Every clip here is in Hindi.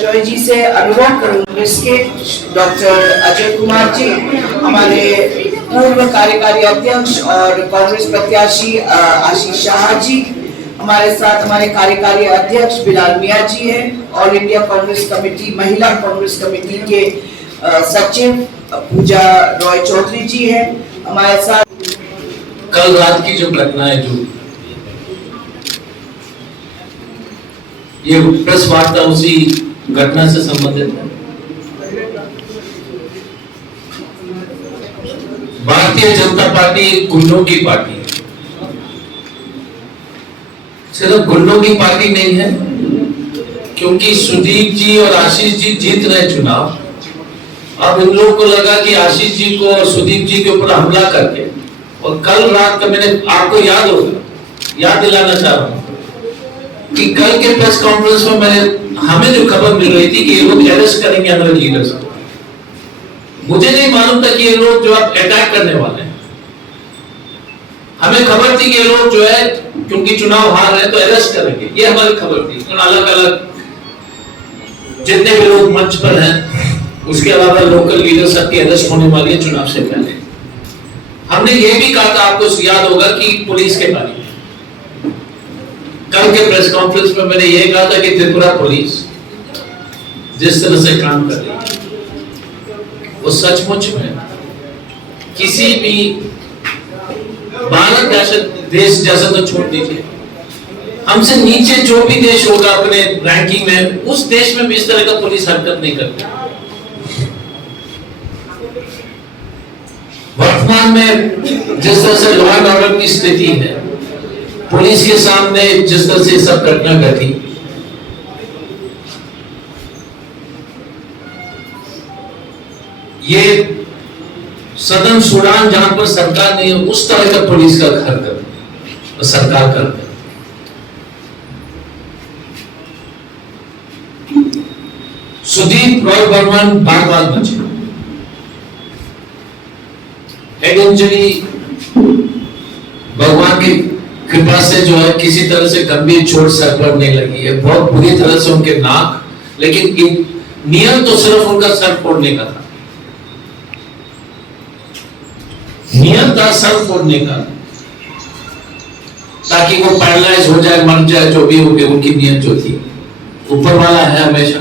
जॉय जी से अनुरोध करूंगी इसके डॉक्टर अजय कुमार जी, हमारे पूर्व कार्यकारी अध्यक्ष और कांग्रेस प्रत्याशी आशीष शाह जी, हमारे साथ हमारे कार्यकारी अध्यक्ष बिलाल मियां जी हैं, ऑल इंडिया कांग्रेस कमेटी महिला कांग्रेस कमेटी के सचिव पूजा रॉय चौधरी जी हैं हमारे साथ। कल रात की जो घटना है, जो ये प्रेस वार्ता उसी घटना से संबंधित है। भारतीय जनता पार्टी गुंडों की पार्टी है, सिर्फ गुंडों की पार्टी नहीं है, क्योंकि सुदीप जी और आशीष जी जीत रहे चुनाव। अब इन लोगों को लगा कि आशीष जी को और सुदीप जी के ऊपर हमला करके, और कल रात का मैंने आपको याद होगा, याद दिलाना चाह रहा हूं कि कल के प्रेस कॉन्फ्रेंस में हमें जो खबर मिल रही थी कि ये लोग अरेस्ट करेंगे हमारे लीडर्स को, मुझे नहीं मालूम था कि ये लोग जो आप अटैक करने वाले हैं। हमें खबर थी कि ये लोग जो है क्योंकि चुनाव हार रहे हैं तो अरेस्ट करेंगे, ये हमारी खबर थी। अलग अलग जितने भी लोग मंच पर हैं, उसके अलावा लोकल लीडर सबकी अरेस्ट होने वाली है चुनाव से पहले। हमने ये भी कहा था, आपको याद होगा, कि पुलिस के बारे में कल के प्रेस कॉन्फ्रेंस में मैंने ये कहा था कि त्रिपुरा पुलिस जिस तरह से काम कर रही है वो सचमुच में किसी भी भारत जैसे देश जैसा तो छोड़ दीजिए, हमसे नीचे जो भी देश होगा अपने रैंकिंग में, उस देश में भी इस तरह का पुलिस हरकत नहीं करती। वर्तमान में जिस तरह से लॉ एंड ऑर्डर की स्थिति है, पुलिस के सामने जिस तरह से सब घटना घटी, ये सदन सूडान जहां पर सरकार नहीं है, उस तरह का पुलिस का घर कर सरकार करती है। सुदीप रॉय बर्मन बार बार बचे, हेड इंजरी भगवान की कृपा से जो है किसी तरह से गंभीर चोट सर पर नहीं लगी है, बहुत बुरी तरह से उनके नाक, लेकिन नियम तो सिर्फ उनका सर फोड़ने का था, नियम था सर फोड़ने का, ताकि वो पैरालाइज हो जाए, मर जाए, जो भी हो गया, उनकी नियत जो थी। ऊपर वाला है हमेशा।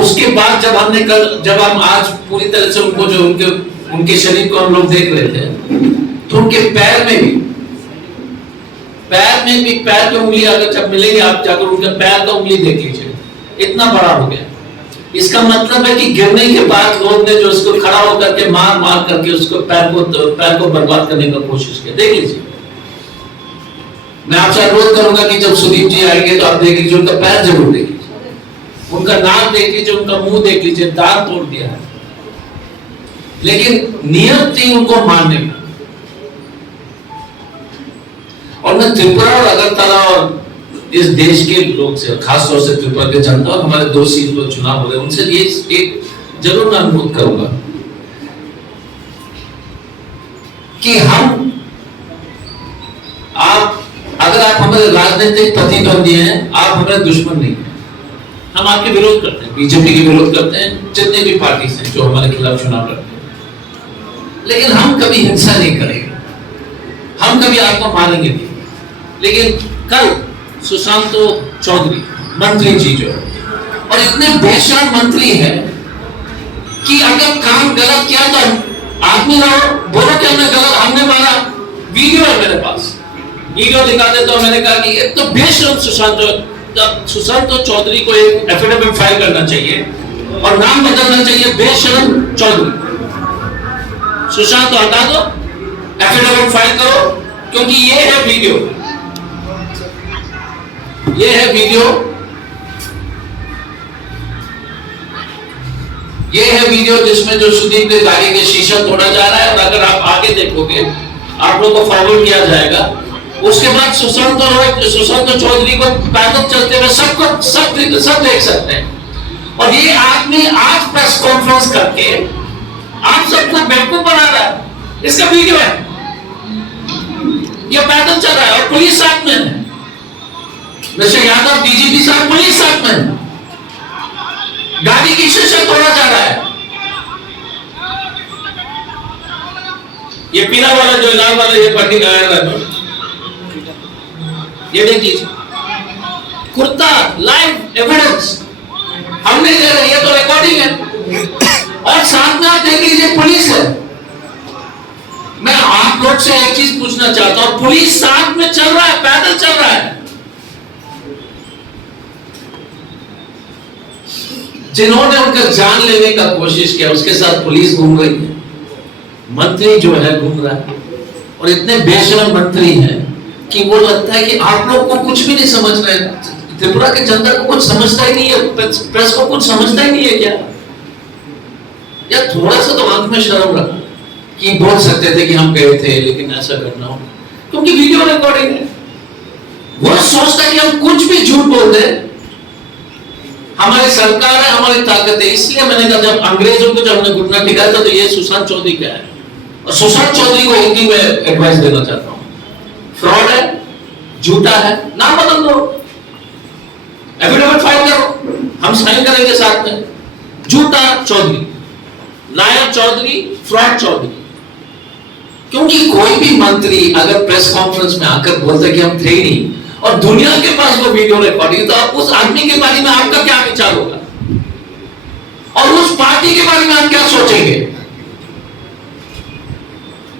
उसके बाद जब हम आज पूरी तरह से उनको जो उनके शरीर को हम लोग देख रहे थे, तो उनके पैर में भी पैर की उंगली अगर जब मिलेगी, आप जाकर उनके पैर का उंगली देख लीजिए, इतना बड़ा हो गया। इसका मतलब है कि गिरने के बाद लोग ने जो उसको खड़ा होकर के मार करके उसको पैर को बर्बाद करने का कोशिश किया। देख लीजिए, मैं आपसे अनुरोध करूंगा कि जब सुदीप जी आएंगे तो आप देख लीजिए, उनका पैर जरूर देख लीजिए, उनका नाक देख लीजिए, उनका मुंह देख लीजिए, दांत तोड़ दिया है, लेकिन नियत थी उनको मारने का। और मैं त्रिपुरा और अगरतला और इस देश के लोग से, खासतौर से त्रिपुरा के जनता और हमारे 2 सीट पर चुनाव हो रहे, उनसे ये एक जरूर मैं अनुरोध करूंगा कि अगर आप हमारे राजनीतिक प्रतिद्वंदी हैं, आप हमारे दुश्मन नहीं हैं। हम आपके विरोध करते हैं, बीजेपी के विरोध करते हैं, जितने भी पार्टी हैं जो हमारे खिलाफ चुनाव लड़ते हैं, लेकिन हम कभी हिंसा नहीं करेंगे, हम कभी आपको मारेंगे नहीं। लेकिन कल सुशांत चौधरी मंत्री जी जो है, और इतने बेशर्म मंत्री हैं कि अगर काम गलत किया तो आदमी रहो, बोलो कि हमने गलत, हमने मारा, वीडियो है मेरे पास, वीडियो दिखाते तो मैंने कहा कि एक तो बेशर्म सुशांत चौधरी को एक एफिडेविट फाइल करना चाहिए और नाम बदलना चाहिए बेशर्म चौधरी। सुशांत को हटा दो, एफिडेविट फाइल करो, क्योंकि ये है वीडियो, ये है वीडियो, ये है वीडियो जिसमें जो सुदीप के गाड़ी के शीशा तोड़ा जा रहा है। और अगर आप आगे देखोगे, आप लोगों को फॉरवर्ड किया जाएगा, उसके बाद सुशांत चौधरी को पैदल चलते हुए सब देख सकते हैं। और ये आदमी आज प्रेस कॉन्फ्रेंस करके आप सबको बेवकूफ बना रहा है, इसका वीडियो है, ये पैदल चल रहा है और पुलिस साथ में है। मिस्टर यादव डीजीपी साहब पुलिस साथ में, गाड़ी की शीशा तोड़ा जा रहा है। ये पीला वाला जो लाल वाला ये पट्टी लगाया हुआ है, ये देखिए कुर्ता, लाइव एविडेंस हमने दे रहे, ये तो रिकॉर्डिंग है। और साथ में आप देख लीजिए पुलिस है। मैं आप लोग से एक चीज पूछना चाहता हूं, पुलिस साथ में चल रहा है, पैदल चल रहा है। जिन्होंने उनका जान लेने का कोशिश किया उसके साथ पुलिस घूम रही है, मंत्री जो है घूम रहा है। और इतने बेशरम मंत्री हैं कि वो लगता है कि आप लोग को कुछ भी नहीं समझ रहे, त्रिपुरा के जनता को कुछ समझता ही नहीं है, प्रेस को कुछ समझता ही नहीं है क्या? या थोड़ा सा तो आंख में शर्म रखो कि बोल सकते थे कि हम गए थे लेकिन ऐसा करना हो, क्योंकि वीडियो रिकॉर्डिंग है। वो सोचता है कि हम कुछ भी झूठ बोल दे, हमारी सरकार है, हमारी ताकत है। इसलिए मैंने कहा जब अंग्रेजों को जब हमने घुटना टिकाया था तो ये सुशांत चौधरी का है। और सुशांत चौधरी को हिंदी में एडवाइस देना चाहता हूं, फ्रॉड है, झूठा है, नाम बदल दो, एफिडेविट फाइल करो, हम साइन करेंगे साथ में। झूठा चौधरी, लायर चौधरी, फ्रॉड चौधरी। क्योंकि कोई भी मंत्री अगर प्रेस कॉन्फ्रेंस में आकर बोलता है कि हम थे ही नहीं और दुनिया के पास वो वीडियो रिकॉर्डिंग, तो आप उस आदमी के बारे में आपका क्या विचार होगा और उस पार्टी के बारे में आप क्या सोचेंगे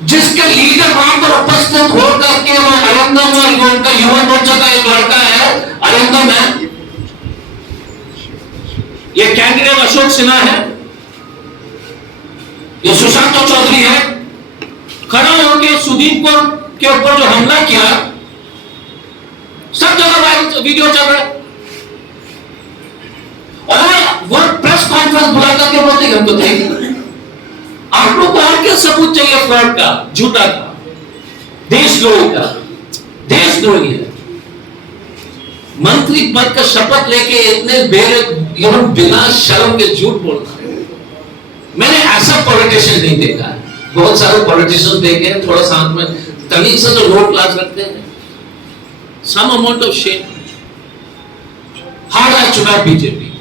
जिसके लीडर वहां पर उपस्थित होकर के वो अरिंदम और उनका युवा मोर्चा का एक लड़का है, अरिंदम है, ये कैंडिडेट अशोक सिन्हा है, ये सुशांत चौधरी है, खड़ा होकर सुदीप को के ऊपर जो हमला किया, सब जगह वायरल वीडियो चल रहा है। और वो प्रेस कॉन्फ्रेंस बुलाकर के बोलते हम तो थे। आप लोग को और क्या सबूत चाहिए फ्रॉड का, झूठा का, देशद्रोही का? देशद्रोही है। मंत्री पद का शपथ लेके इतने बिना शर्म के झूठ बोलना, मैंने ऐसा पॉलिटिशियन नहीं देखा। बहुत सारे पॉलिटिशियन देखे हैं, थोड़ा साथ में तमीज से तो लो क्लास रखते हैं, सम अमाउंट ऑफ शेम। हार है चुनाव बीजेपी।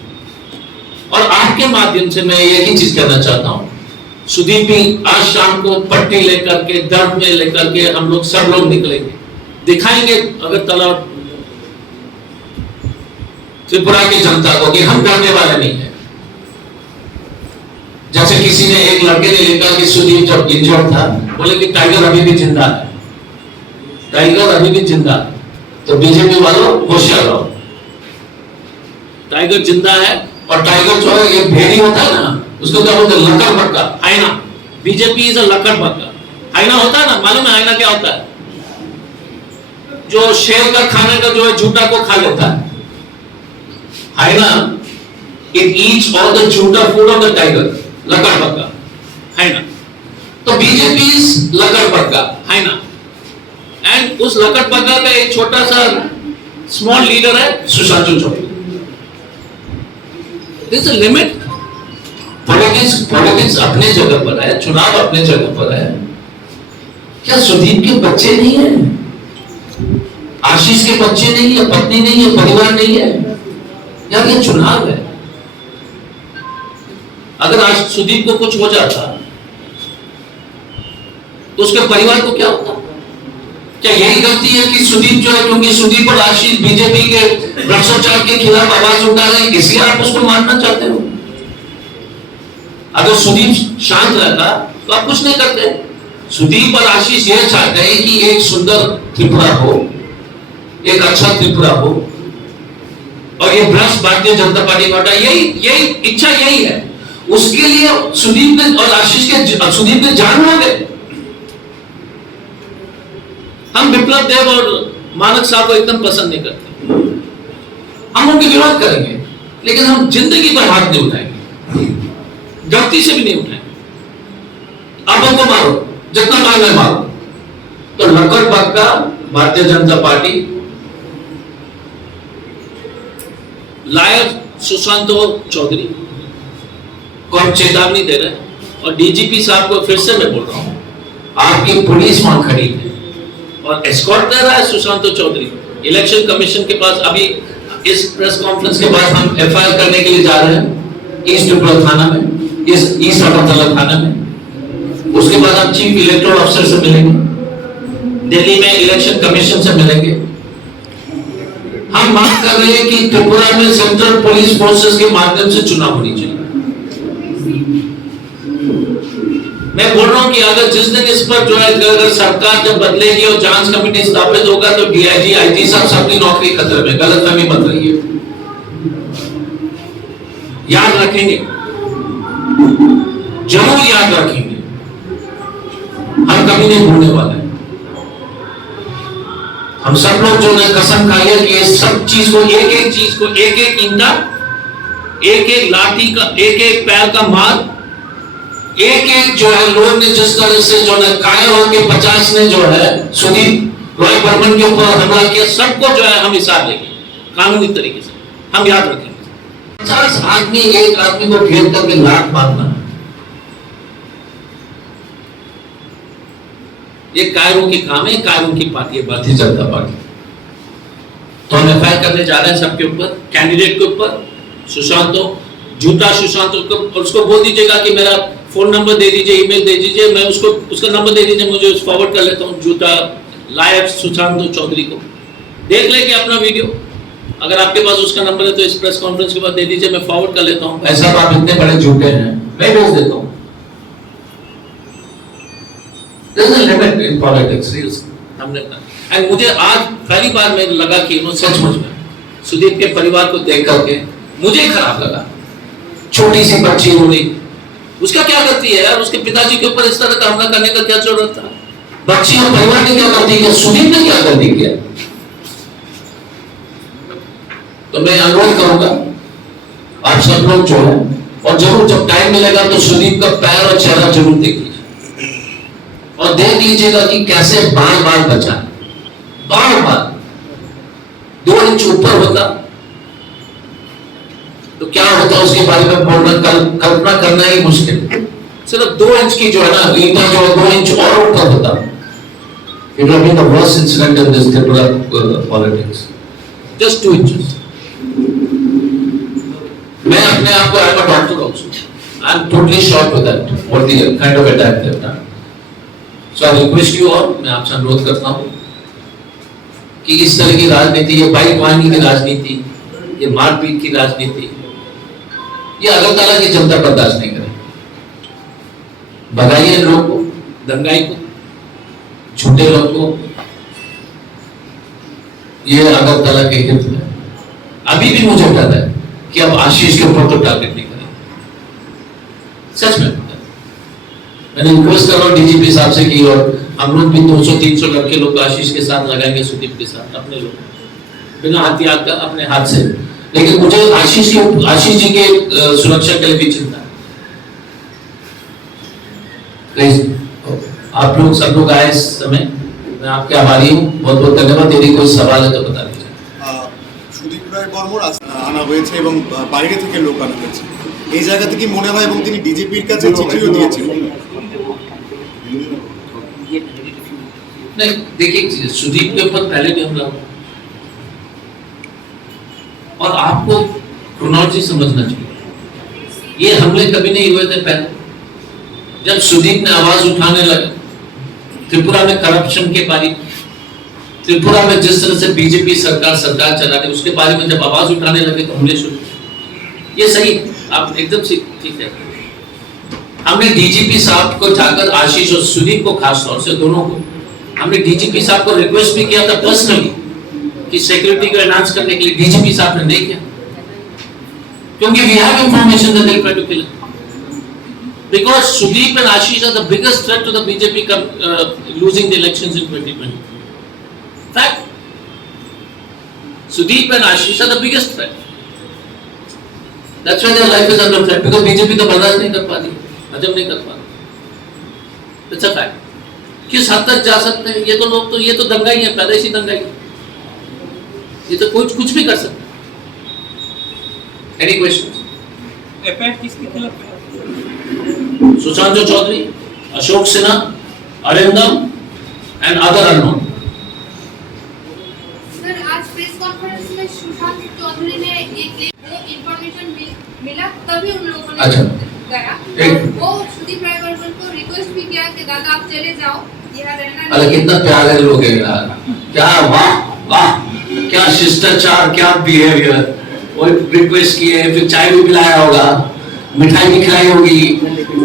और आपके माध्यम से मैं यही चीज कहना चाहता हूं, सुदीप भी आज शाम को पट्टी लेकर के, दर्द में लेकर के हम लोग सब लोग निकलेंगे, दिखाएंगे अगरतला त्रिपुरा की जनता को कि हम डरने वाले नहीं है। जैसे किसी ने, एक लड़के ने लिखा कि सुदीप जब इंजर्ड था बोले कि टाइगर अभी भी जिंदा है, टाइगर अभी भी जिंदा है। तो बीजेपी वालों होशियार रहो, टाइगर जिंदा है। और टाइगर जो है ये भेड़ी होता है ना, उसको क्या बोलते हैं, लकड़ बक्का, आईना। बीजेपी इज अ लकड़ बक्का। आईना होता है ना, मालूम है आईना क्या होता है? जो शेर का खाने का जो है झूठा को खा लेता है, आईना। इट ईट्स ऑल द झूठा फूड ऑफ द टाइगर, लकड़ बक्का, है ना। तो बीजेपी इज लकड़ बक्का, है ना। एंड उस लकड़ बक्का का एक छोटा सा स्मॉल लीडर है Sushant Chaudhary. There's a limit. Politics अपने जगह पर है, चुनाव अपने जगह पर है। क्या सुदीप के बच्चे नहीं है, आशीष के बच्चे नहीं है, पत्नी नहीं है, परिवार नहीं है? यार ये चुनाव है। अगर आज सुदीप को कुछ हो जाता तो उसके परिवार को क्या होता? क्या यही गलती है कि सुदीप जो है, क्योंकि सुदीप और आशीष बीजेपी के भ्रष्टाचार के खिलाफ आवाज उठा रहे हैं, इसलिए आप उसको मारना चाहते हो? अगर सुदीप शांत रहता तो आप कुछ नहीं करते। सुदीप और आशीष ये चाहते हैं कि एक सुंदर त्रिपुरा हो, एक अच्छा त्रिपुरा हो, और ये भ्रष्ट भारतीय जनता पार्टी का यही इच्छा यही है। उसके लिए सुदीप ने और आशीष के, सुदीप ने जान हो गए। हम विप्लव देव और मानक साहब को एकदम पसंद नहीं करते, हम उनके विरोध करेंगे, लेकिन हम जिंदगी पर हाथ नहीं उठाएंगे, गलती से भी नहीं उठाएंगे। आप हमको मारो, जितना मारना मारो। तो लकड़ बक्का भारतीय जनता पार्टी, लायर सुशांत चौधरी को हम चेतावनी दे रहे हैं। और डीजीपी साहब को फिर से मैं बोल रहा हूं, आपकी पुलिस वहां खड़ी है और एस्कॉर्ट दे रहा है सुशांत चौधरी को। इलेक्शन कमीशन के पास अभी इस प्रेस कॉन्फ्रेंस के बाद हम एफआईआर करने के लिए जा रहे हैं ईस्ट त्रिपुरा थाना में, ईस्ट अगरतला थाना में। उसके बाद हम चीफ इलेक्टोरल ऑफिसर से मिलेंगे, दिल्ली में इलेक्शन कमीशन से मिलेंगे। हम मांग कर रहे हैं कि त्रिपुरा में सेंट्रल पुलिस फोर्सेस के माध्यम से चुनाव होनी चाहिए। मैं बोल रहा हूं कि अगर जिस दिन इस पर जो है अगर सरकार जब बदलेगी और जांच कमेटी स्थापित होगा तो डीआईजी आईजी साहब सबकी नौकरी खतरे में, गलतफहमी मत रही है, याद रखेंगे, जरूर याद रखेंगे, हम कभी नहीं भूलने वाले। हम सब लोग जो है कसम खाइए कि ये सब चीज को एक चीज को एक ईंटा, एक लाठी का एक पैर का मार, एक जो है लोग ने जिस तरह से जो है कायर होकर 50 ने जो है सुदीप रॉय बर्मन के ऊपर हमला किया, सबको जो है हम हिसाब देंगे कानूनी तरीके से, हम याद रखेंगे। 50 आदमी एक आदमी को घेर करके लात मारना, ये कायरों के काम है, कायरों की पार्टी है भारतीय जनता पार्टी। तो हम एफआईआर करने जा रहे हैं सबके ऊपर, कैंडिडेट के ऊपर, सुशांत झूठा सुशांत को, उसको बोल दीजिएगा कि मेरा फोन नंबर दे दीजिए, ईमेल दे दीजिए, मैं उसको उसका नंबर दे दीजिए, मुझे उस फॉरवर्ड कर लेता हूँ। झूठा लायक सुशांत चौधरी को देख लेंगे अपना वीडियो, अगर आपके पास उसका नंबर है तो इस प्रेस कॉन्फ्रेंस के बाद दे दीजिए, मैं फॉरवर्ड कर लेता हूँ। ऐसा आप इतने बड़े झूठे हैं, मैं भेज देता हूँ। There's a limit in politics, seriously. हमने and मुझे आज पहली बार में लगा कि उन्होंने सचमुच में सुदीप के परिवार को देख करके मुझे खराब लगा। छोटी सी बच्ची होनी, उसका क्या गलती है यार? उसके पिताजी के ऊपर इस तरह का हमला करने का क्या जरूरत था? बच्ची और परिवार ने क्या गलती किया? सुदीप ने क्या गलती किया? तो मैं अनुरोध करूंगा आप सब लोग जो है, और जरूर जब टाइम मिलेगा तो सुदीप का पैर और चेहरा जरूर देखिए और देख लीजिएगा कि कैसे बार बार बचा, बार बार 2 इंच ऊपर होता तो क्या होता उसके बारे में बोलना कल्पना करना ही मुश्किल। सिर्फ 2 इंच की जो है ना ईंटा जो 2 इंच और ऊपर होता, it would have been the worst incident in this Tripura politics. Just 2 inches. मैं अपने आप को I'm a doctor also. I'm totally shocked with that. What the kind of attack they've done. So I request you all, मैं आपसे अनुरोध करता हूँ कि इस तरह की राजनीति, ये बाइक मारने की राजनीति, ये मारपीट की राजनीति, ये अगरतला की जनता बर्दाश्त नहीं करेगी। भगाइए लोग को, दंगाई को, झूठे लोग को, ये अगरतला के हित में। अभी भी मुझे डर है कि अब आशीष के ऊपर तो टारगेट नहीं करेंगे, सच में। मैंने रिक्वेस्ट कर रहा हूँ डीजीपी साहब से कि और हम लोग भी 200-300 लड़के लोग आशीष के साथ लगाएंगे, सुदीप के साथ, अपने लोग बिना हथियार का अपने हाथ से। लेकिन मुझे आशीष जी के सुरक्षा के लिए भी चिंता है। आप लोग सब लोग आए इस समय, मैं आपके आभारी हूँ, बहुत बहुत धन्यवाद। यदि कोई सवाल है तो बता दीजिए। सुदीप राय बर्मन आना হয়েছে এবং বাইরে থেকে লোক আনা হয়েছে, এই জায়গাতে কি মনে হয় এবং তিনি ডিজিপির কাছে চিঠিও দিয়েছিলেন? नहीं देखिए, सुदीप के ऊपर पहले भी हमला हुआ और आपको क्रोनोलॉजी समझना चाहिए। ये हमले कभी नहीं हुए थे पहले। जब सुदीप ने आवाज उठाने लगा त्रिपुरा में करप्शन के बारे में, त्रिपुरा में जिस तरह से बीजेपी सरकार चला रही, उसके बारे में जब आवाज उठाने लगे तो हमले शुरू। ये सही, आप एकदम से ठीक है। हमने डीजीपी साहब को जाकर आशीष और सुदीप को खास तौर से दोनों को हमने डीजीपी साहब को रिक्वेस्ट भी किया था पर्सनली कि सिक्योरिटी को एनहांस करने के लिए। डीजीपी साहब ने नहीं किया क्योंकि we have information that they try to kill because Sudeep and Ashish are the biggest threat to the BJP losing the elections in 2020। Fact, Sudeep and Ashish are the biggest threat. That's why their life is under threat because BJP तो बर्दाश्त नहीं कर पा रही, हजम नहीं कर पा रही। It's a fact. किस हद तक जा सकते हैं ये तो लोग, तो ये तो दंगाई है, पैदाइशी दंगाई, ये तो कुछ भी कर सकते हैं। Any questions? एफआईआर किसके खिलाफ है? Sushant Chaudhary, Ashok Sinha, Arindam and other unknown. Sir निकले वो इंफॉर्मेशन मिला तभी उन लोगों ने अच्छा। गया एक- और वो सुदीप राय बर्मन को रिक्वेस्ट भी किया कि दादा आप चले जाओ यहाँ रहना अरे कितना प्यारे लोग हैं यार, क्या वाह वाह, क्या शिष्टाचार, क्या बिहेवियर। वो रिक्वेस्ट किए, फिर चाय भी पिलाया होगा, मिठाई भी खिलाई होगी,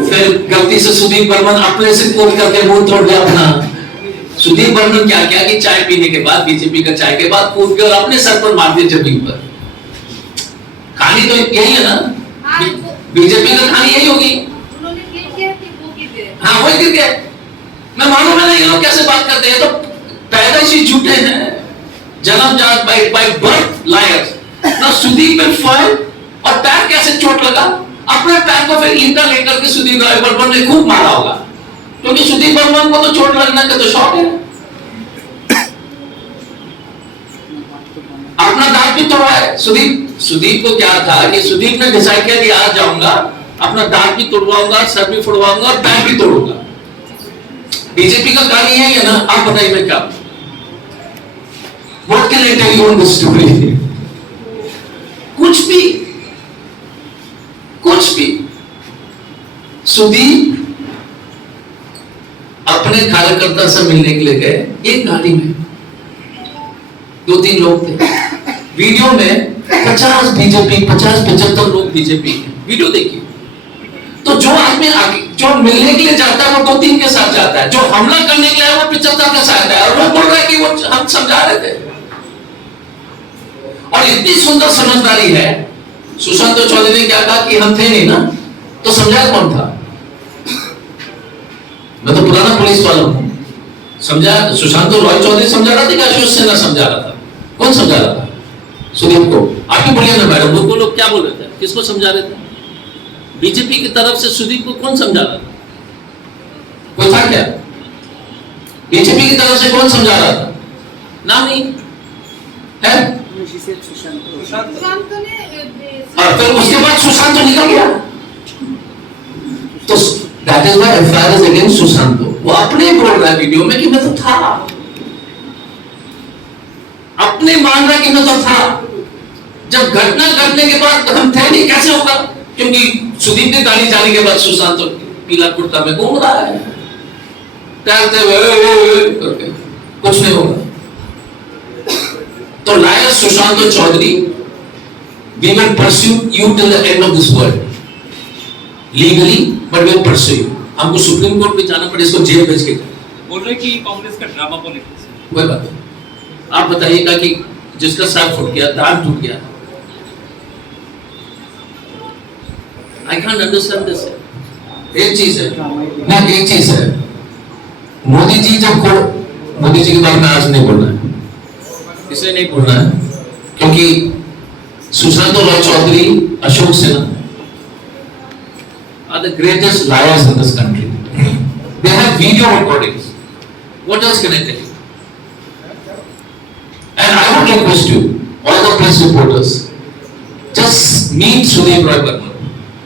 फिर गलती से सुदीप बर्मन अपने से कूद करके मुंह तोड़ दिया अपना। सुदीप बर्मन क्या किया कि चाय पीने के बाद, बीजेपी का चाय के बाद कूद कर अपने सर पर मार दिया जमीन पर। कहानी तो यही है ना, हाँ, बीजेपी का कहानी यही होगी। उन्होंने क्लेम किया कि वो गिर गए। हाँ वही गिर गए। मैं मालूम है ना ये लोग कैसे बात करते हैं, तो पैदाइशी झूठे हैं, जन्मजात बाय बर्थ लायर्स। ना सुदीप पे फॉल और पैर कैसे चोट लगा, अपने पैर को फिर ईंटा लेकर के सुदीप राय बर्मन ने खूब मारा होगा, क्योंकि सुदीप बर्मन को तो चोट लगने का तो शौक है। अपना दांत भी तोड़वा है सुदीप को क्या था कि सुदीप ने डिसाइड किया कि आज जाऊंगा, अपना दांत भी तोड़वाऊंगा, सर भी फोड़वाऊंगा और पैर भी तोड़ूंगा। बीजेपी का कहानी है या ना, आप बताइए मैं क्या, what can I tell you on this story? कुछ भी सुदीप अपने कार्यकर्ता से मिलने के लिए गए, एक गाड़ी में 2-3 लोग थे, वीडियो में 50 बीजेपी 50-75 लोग बीजेपी हैं, वीडियो देखिए। तो जो आदमी आगे जो मिलने के लिए जाता है वो 2-3 के साथ जाता है, जो हमला करने के लिए है वो 75 के साथ है, और वो बोल रहा है कि वो हम समझा रहे थे। और इतनी सुंदर समझदारी है, सुशांत चौधरी ने क्या कहा कि हम थे नहीं ना, तो समझाया कौन था? मैं तो पुराना पुलिस वाला हूं, समझा सुशांत रॉय चौधरी समझा रहा था कि आशीष सेना समझा रहा था? कौन समझा रहा था? सुदीप को। आप ही बोलिए ना मैडम, वो लोग क्या बोल रहे थे, किसको समझा रहे थे? बीजेपी की तरफ से सुदीप को कौन समझा रहा था? कोई था क्या? बीजेपी की तरफ से कौन समझा रहा था? नाम नहीं है। सुशांत ने और फिर उसके बाद सुशांत तो निकल गया, तो that is why FIR is against Sushant. वो अपने बोल रहा है वीडियो में कि मैं तो था, अपने मान रहा कि मैं तो था। जब घटना घटने के बाद हम थे नहीं, कैसे होगा? क्योंकि सुदीप ने गाड़ी जाने के बाद सुशांत तो पीला कुर्ता में घूम रहा है, टहलते हुए, कुछ नहीं होगा। तो liar Sushant Chaudhary, we will pursue you till the end of this world, legally, but we will pursue you. हमको सुप्रीम कोर्ट में जाना पड़े, इसको जेल भेज के बोल रहे कि कांग्रेस का ड्रामा पॉलिटिक्स है। वही बात है। आप बताइएगा कि जिसका सर फूट गया, दांत टूट गया, I can't understand this. एक चीज है ना, एक चीज है, मोदी जी मोदी जी के बारे में आज नहीं बोलना है, इसलिए नहीं बोलना है क्योंकि सुशांत रॉय चौधरी, अशोक सेना are the greatest liars in this country. They have video recordings. What else can I tell you? And I would request you, all the press reporters, just meet Sudeep Roy Burman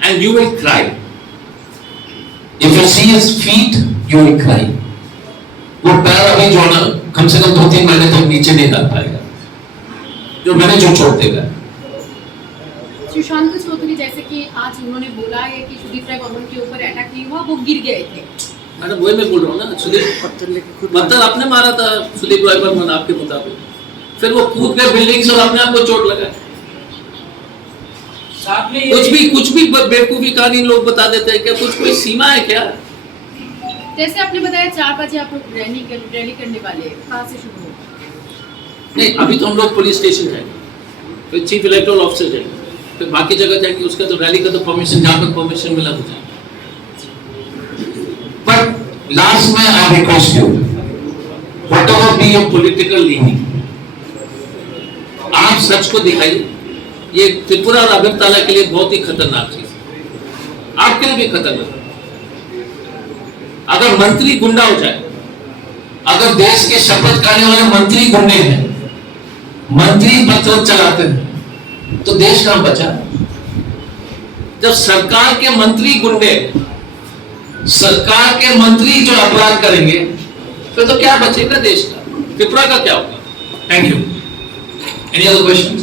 and you will cry. If you see his feet, you will cry. वो पैर अभी जो ना कम से कम 2-3 महीने तक नीचे नहीं डाल पाएगा, जो मैंने जो छोड़ देगा। सुशांत चौधरी जैसे कि आज उन्होंने बोला है कि सुदीप राय बर्मन के ऊपर अटैक नहीं हुआ, वो गिर गए थे। मैडम वही मैं बोल रहा हूँ ना, सुदीप पत्थर आपने मारा था सुदीप राय बर्मन आपके मुताबिक, फिर वो कूद गए बिल्डिंग से और अपने आप को चोट लगा। कुछ भी बेवकूफी कहानी लोग बता देते हैं, क्या कुछ कोई सीमा है क्या? जैसे आपने बताया 4 बजे आप लोग रैली करने वाले हैं, कहाँ से शुरू होगा? नहीं, अभी तो हम लोग पुलिस स्टेशन जाएंगे, फिर चीफ इलेक्टोरल ऑफिसर जाएंगे, फिर बाकी जगह जाएंगे। उसका तो रैली का तो परमिशन, जहाँ पर परमिशन मिला हो जाए। बट लास्ट में I request you, whatever be your political leaning, आप सच को दिखाइए। ये त्रिपुरा और अगरतला के लिए बहुत ही खतरनाक चीज है, आपके लिए भी खतरनाक। अगर मंत्री गुंडा हो जाए, अगर देश के शपथ करने वाले मंत्री गुंडे हैं, मंत्री पत्र चलाते हैं, तो देश कहां बचा? जब सरकार के मंत्री गुंडे, सरकार के मंत्री जो अपराध करेंगे, फिर तो क्या बचेगा देश का? त्रिपुरा का क्या होगा? Thank you. Any other questions?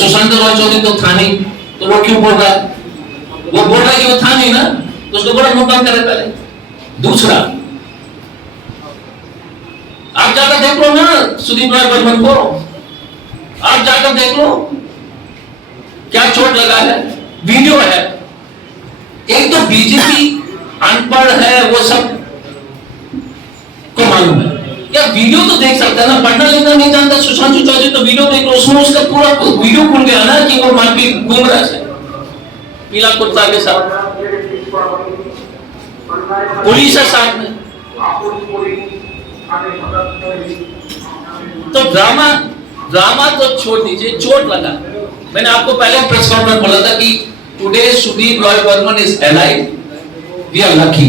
Sushant Roy Chaudhary तो था नहीं, तो वो क्यों बोल रहा है? वो बोल रहा है कि वो था नहीं ना, तो उसको बड़ा मुद्दा करे पहले। दूसरा, आप जाकर देख लो ना सुदीप राय बर्मन को, आप जाकर देख लो क्या चोट लगा है, वीडियो है। एक तो बीजेपी अनपढ़ है, वो सब को मालूम है, या वीडियो तो देख सकता है ना, पढ़ना लिखना नहीं जानता सुशांत चौधरी, तो वीडियो देख लो, उसमें उसका पूरा वीडियो खुल गया ना कि वो मारपीट घूम रहा है पीला कुर्ता के साथ, पुलिस है साथ में। तो ड्रामा तो छोड़ दीजिए, चोट लगा। मैंने आपको पहले प्रेस कॉन्फ्रेंस बोला था कि today Sudeep Roy Barman is alive, we are lucky.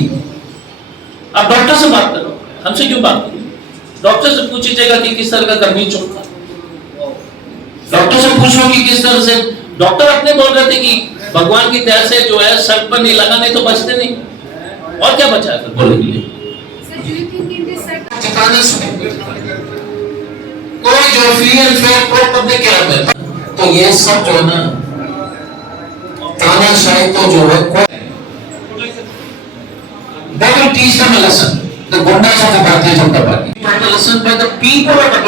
अब डॉक्टर से बात करो, हमसे क्यों बात करो? डॉक्टर से पूछिएगा कि किस तरह का गर्मी चोट था, डॉक्टर से पूछो कि किस तरह से। डॉक्टर अपने बोल रहे थे कि भगवान की दया से जो है सर पर नहीं लगा, नहीं तो बचते नहीं, और क्या बचा है बोलने के लिए? Sir, do you think in this circle ठिकाने से कोई जो free and fair pro public क्या है, तो ये सब जो है ना तानाशाही तो जो है they will teach them a lesson. The Gundas of the Bharatiya Janata Party. A lesson by the people of the